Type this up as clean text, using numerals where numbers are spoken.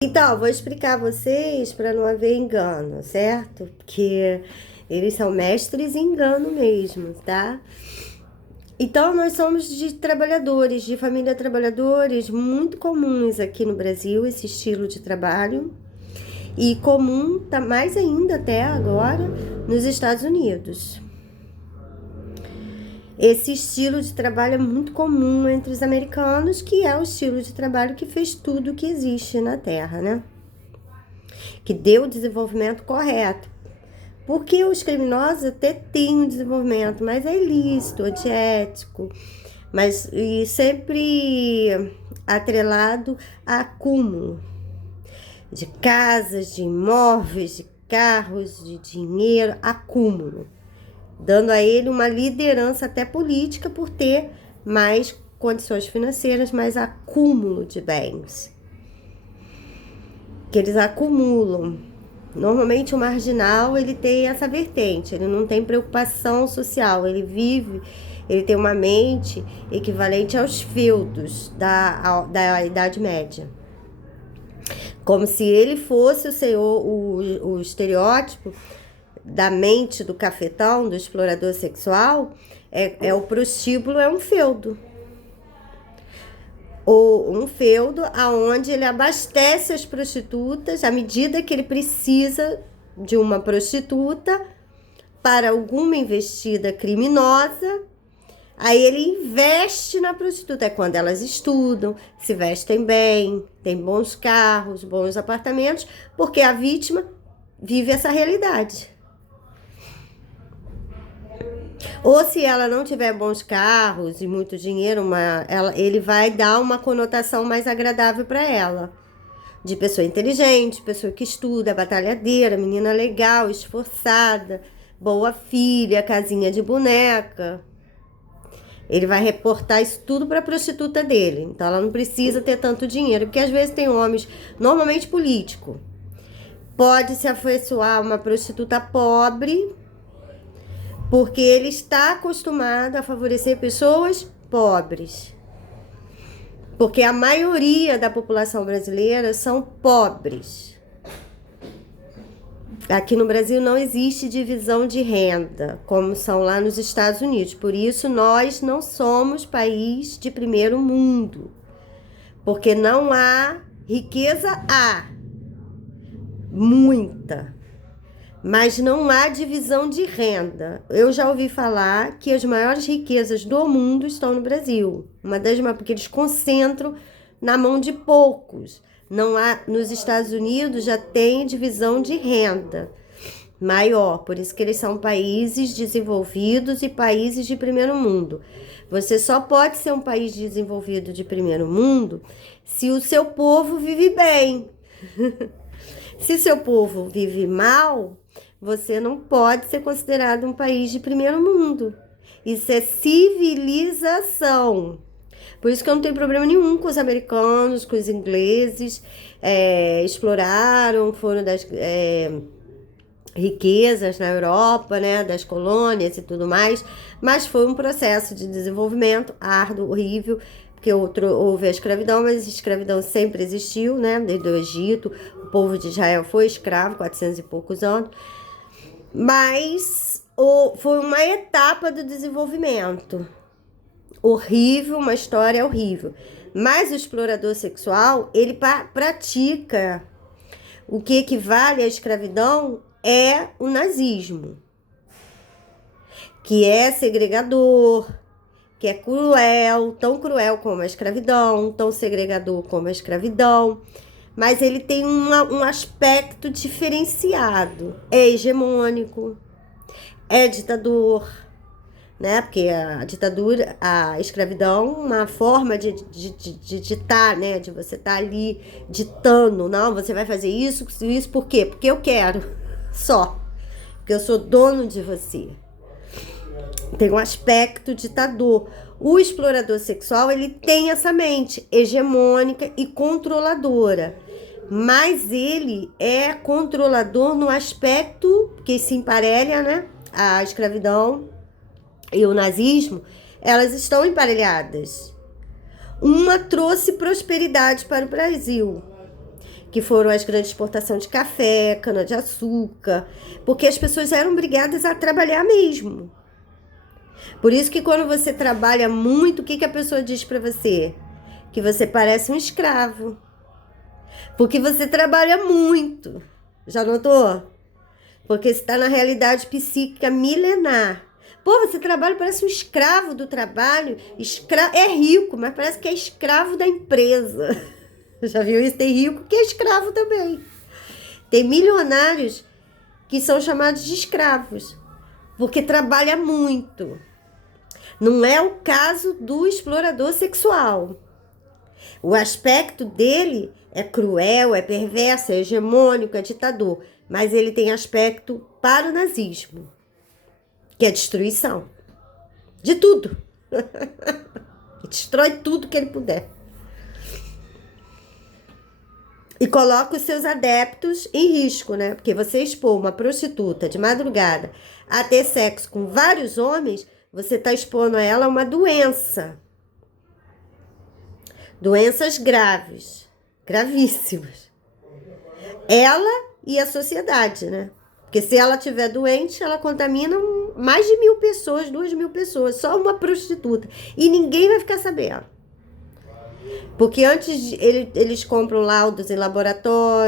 Então, vou explicar a vocês para não haver engano, certo? Porque eles são mestres em engano mesmo, tá? Então, nós somos de trabalhadores, de família trabalhadores, muito comuns aqui no Brasil, esse estilo de trabalho. E comum, tá mais ainda até agora, nos Estados Unidos. Esse estilo de trabalho é muito comum entre os americanos, que é o estilo de trabalho que fez tudo que existe na Terra, né? Que deu o desenvolvimento correto. Porque os criminosos até têm um desenvolvimento, mas é ilícito, antiético, mas e sempre atrelado a acúmulo de casas, de imóveis, de carros, de dinheiro, acúmulo, dando a ele uma liderança até política por ter mais condições financeiras, mais acúmulo de bens que eles acumulam. Normalmente o marginal, ele tem essa vertente, ele não tem preocupação social, ele tem uma mente equivalente aos feudos da Idade Média. Como se ele fosse o senhor, o estereótipo da mente do cafetão, do explorador sexual, o prostíbulo é um feudo. Ou um feudo aonde ele abastece as prostitutas à medida que ele precisa de uma prostituta para alguma investida criminosa. Aí ele investe na prostituta, é quando elas estudam, se vestem bem, têm bons carros, bons apartamentos, porque a vítima vive essa realidade. Ou se ela não tiver bons carros e muito dinheiro, ele vai dar uma conotação mais agradável para ela. De pessoa inteligente, pessoa que estuda, batalhadeira, menina legal, esforçada, boa filha, casinha de boneca. Ele vai reportar isso tudo para a prostituta dele. Então ela não precisa ter tanto dinheiro, porque às vezes tem homens, normalmente político, pode se afeiçoar uma prostituta pobre, porque ele está acostumado a favorecer pessoas pobres. Porque a maioria da população brasileira são pobres. Aqui no Brasil não existe divisão de renda, como são lá nos Estados Unidos. Por isso, nós não somos país de primeiro mundo. Porque não há riqueza, há muita. Mas não há divisão de renda. Eu já ouvi falar que as maiores riquezas do mundo estão no Brasil. Porque eles concentram na mão de poucos. Não há, nos Estados Unidos já tem divisão de renda maior, por isso que eles são países desenvolvidos e países de primeiro mundo. Você só pode ser um país desenvolvido de primeiro mundo se o seu povo vive bem. Se seu povo vive mal, você não pode ser considerado um país de primeiro mundo. Isso é civilização. Por isso que eu não tenho problema nenhum com os americanos, com os ingleses, exploraram, foram das riquezas na Europa, né, das colônias e tudo mais, mas foi um processo de desenvolvimento árduo, horrível, porque houve a escravidão, mas a escravidão sempre existiu, né, desde o Egito, o povo de Israel foi escravo, 400 e poucos anos, mas foi uma etapa do desenvolvimento. Horrível, uma história horrível. Mas o explorador sexual, ele pratica o que equivale à escravidão é o nazismo, que é segregador, que é cruel, tão cruel como a escravidão, tão segregador como a escravidão, mas ele tem um aspecto diferenciado, é hegemônico, é ditador, né? Porque a ditadura, a escravidão, uma forma de ditar, né? De você estar ali ditando, não, você vai fazer isso, por quê? Porque eu quero, só. Porque eu sou dono de você. Tem um aspecto ditador. O explorador sexual, ele tem essa mente hegemônica e controladora. Mas ele é controlador no aspecto que se emparelha, né? A escravidão e o nazismo, elas estão emparelhadas. Uma trouxe prosperidade para o Brasil, que foram as grandes exportações de café, cana-de-açúcar, porque as pessoas eram obrigadas a trabalhar mesmo. Por isso que quando você trabalha muito, o que a pessoa diz para você? Que você parece um escravo. Porque você trabalha muito. Já notou? Porque você está na realidade psíquica milenar. Pô, você trabalha, parece um escravo do trabalho. É rico, mas parece que é escravo da empresa. Já viu isso? Tem rico que é escravo também. Tem milionários que são chamados de escravos, porque trabalha muito. Não é o caso do explorador sexual. O aspecto dele é cruel, é perverso, é hegemônico, é ditador. Mas ele tem aspecto para o nazismo, que é destruição. De tudo. Destrói tudo que ele puder. E coloca os seus adeptos em risco, né? Porque você expor uma prostituta de madrugada a ter sexo com vários homens, você está expondo a ela uma doença. Doenças graves, gravíssimas. Ela e a sociedade, né? Porque se ela estiver doente, ela contamina mais de 1.000 pessoas, 2.000 pessoas, só uma prostituta. E ninguém vai ficar sabendo. Porque antes eles compram laudos em laboratório,